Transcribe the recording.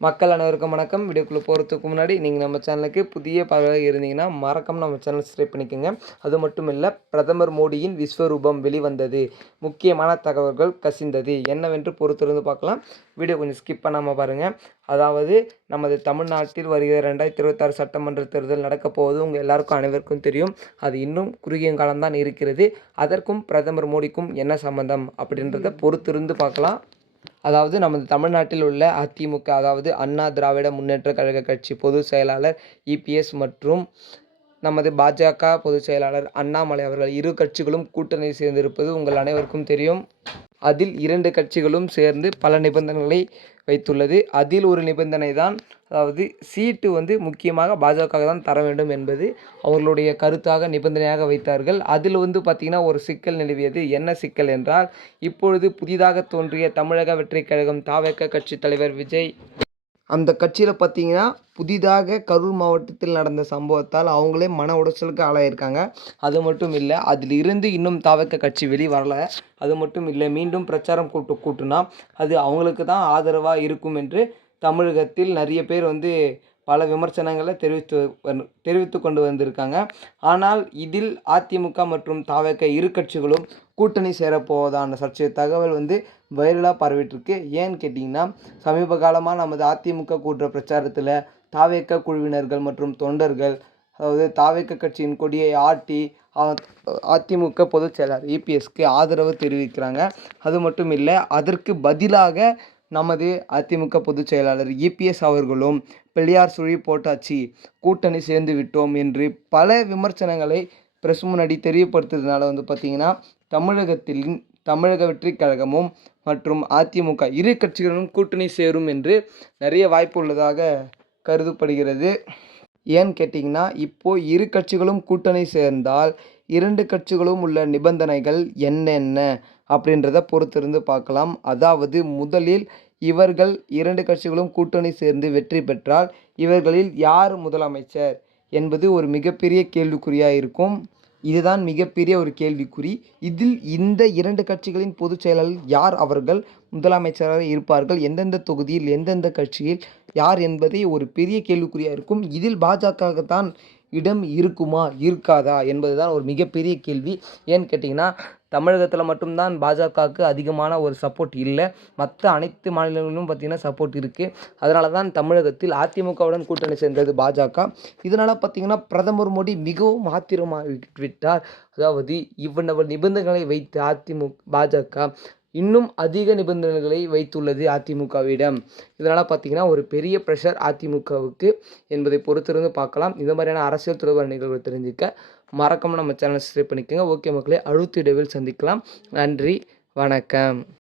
மக்கள் அனைவருக்கும் வணக்கம். வீடியோக்குள்ளே போகிறதுக்கு முன்னாடி நீங்கள் நம்ம சேனலுக்கு புதிய பார்வையாக இருந்தீங்கன்னா மறக்காம நம்ம சேனல் சப்ஸ்கிரைப் பண்ணிக்கோங்க. அது மட்டும் இல்லை, பிரதமர் மோடியின் விஸ்வரூபம் வெளிவந்தது, முக்கியமான தகவல்கள் கசிந்தது என்னவென்று பொறுத்திருந்து பார்க்கலாம். வீடியோ கொஞ்சம் ஸ்கிப் பண்ணாமல் பாருங்கள். அதாவது நமது தமிழ்நாட்டில் வருகிற 2026 சட்டமன்ற தேர்தல் நடக்கப் போவது உங்கள் எல்லாருக்கும் அனைவருக்கும் தெரியும். அது இன்னும் குறுகிய காலம்தான் இருக்கிறது. அதற்கும் பிரதமர் மோடிக்கும் என்ன சம்பந்தம் அப்படின்றத பொறுத்திருந்து பார்க்கலாம். அதாவது நமது தமிழ்நாட்டில் உள்ள அதிமுக, அதாவது அண்ணா திராவிட முன்னேற்ற கழக கட்சி பொதுச் செயலாளர் இபிஎஸ் மற்றும் நமது பாஜக பொதுச் செயலாளர் அண்ணாமலை அவர்கள் இரு கட்சிகளும் கூட்டணி சேர்ந்திருப்பது உங்கள் அனைவருக்கும் தெரியும். அதில் 2 கட்சிகளும் சேர்ந்து பல நிபந்தனைகளை வைத்துள்ளது. அதில் ஒரு நிபந்தனை தான், அதாவது சீட்டு முக்கியமாக பாஜக தான் தர வேண்டும் என்பது அவர்களுடைய கருத்தாக நிபந்தனையாக வைத்தார்கள். அதில் பார்த்திங்கன்னா ஒரு சிக்கல் நிலவியது. என்ன சிக்கல் என்றால், இப்பொழுது புதிதாக தோன்றிய தமிழக வெற்றிக் கழகம் தாவேக கட்சி தலைவர் விஜய், அந்த கட்சியில் பார்த்திங்கன்னா புதிதாக கரூர் மாவட்டத்தில் நடந்த சம்பவத்தால் அவங்களே மன உடைச்சலுக்கு ஆளாயிருக்காங்க. அது மட்டும் இல்லை, அதில் இருந்து இன்னும் தாவேக கட்சி வெளி வரல. அது மட்டும் இல்லை, மீண்டும் பிரச்சாரம் கூட்டுனா அது அவங்களுக்கு தான் ஆதரவாக இருக்கும் என்று தமிழகத்தில் நிறைய பேர் பல விமர்சனங்களை தெரிவித்து கொண்டு வந்திருக்காங்க. ஆனால் இதில் அதிமுக மற்றும் தாவேக இரு கட்சிகளும் கூட்டணி சேரப்போவதான சர்ச்சை தகவல் வைரலாக பரவிட்டுருக்கு. ஏன்னு கேட்டிங்கன்னா, சமீப காலமாக நமது அதிமுக கூட்டுற பிரச்சாரத்தில் தாவேக குழுவினர்கள் மற்றும் தொண்டர்கள், அதாவது தாவேக கட்சியின் கொடியை ஆட்டி அதிமுக பொதுச் செயலாளர் இபிஎஸ்க்கு ஆதரவு தெரிவிக்கிறாங்க. அது மட்டும் இல்லை, அதற்கு பதிலாக நமது அதிமுக பொதுச் செயலாளர் இபிஎஸ் அவர்களும் பிள்ளையார் சுழி போட்டாச்சு, கூட்டணி சேர்ந்து விட்டோம் என்று பல விமர்சனங்களை பிரஸ் முன்னாடி தெரியப்படுத்துறதுனால பார்த்திங்கன்னா, தமிழக வெற்றிக் கழகமும் மற்றும் அதிமுக இரு கட்சிகளும் கூட்டணி சேரும் என்று நிறைய வாய்ப்பு உள்ளதாக கருதப்படுகிறது. ஏன்னு கேட்டிங்கன்னா, இப்போது இரு கட்சிகளும் கூட்டணி சேர்ந்தால் 2 கட்சிகளும் உள்ள நிபந்தனைகள் என்னென்ன அப்படின்றத பொறுத்திருந்து பார்க்கலாம். அதாவது முதலில் இவர்கள் 2 கட்சிகளும் கூட்டணி சேர்ந்து வெற்றி பெற்றால் இவர்களில் யார் முதலமைச்சர் என்பது ஒரு மிகப்பெரிய கேள்விக்குறியாக இருக்கும். இதுதான் மிகப்பெரிய ஒரு கேள்விக்குறி. இதில் இந்த 2 கட்சிகளின் பொதுச் செயலாளர் யார் அவர்கள் முதலமைச்சராக இருப்பார்கள், எந்தெந்த தொகுதியில் எந்தெந்த கட்சியில் யார் என்பதை ஒரு பெரிய கேள்விக்குறியாக இருக்கும். இதில் பாஜக தான் இடம் இருக்குமா இருக்காதா என்பது தான் ஒரு மிகப்பெரிய கேள்வி. ஏன்னு கேட்டிங்கன்னா, தமிழகத்தில் மட்டும்தான் பாஜகவுக்கு அதிகமான ஒரு சப்போர்ட் இல்லை. மற்ற அனைத்து மாநிலங்களிலும் பார்த்திங்கன்னா சப்போர்ட் இருக்குது. அதனால தான் தமிழகத்தில் அதிமுகவுடன் கூட்டணி சேர்ந்தது பாஜக. இதனால் பார்த்திங்கன்னா பிரதமர் மோடி மிகவும் ஆத்திரமாகிவிட்டார். அதாவது இவ்வளவு நிபந்தனைகளை வைத்து பாஜக இன்னும் அதிக நிபந்தனைகளை வைத்துள்ளது அதிமுகவிடம். இதனால் பார்த்திங்கன்னா ஒரு பெரிய ப்ரெஷர் அதிமுகவுக்கு என்பதை பொறுத்திருந்து பார்க்கலாம். இந்த மாதிரியான அரசியல் தொடர்பான நிகழ்வுகளை தெரிஞ்சுக்க மறக்காம நம்ம சேனலை சப்ஸ்கிரைப் பண்ணிக்கோங்க. ஓகே மக்களே, அடுத்த வீடியோவில் சந்திக்கலாம். நன்றி, வணக்கம்.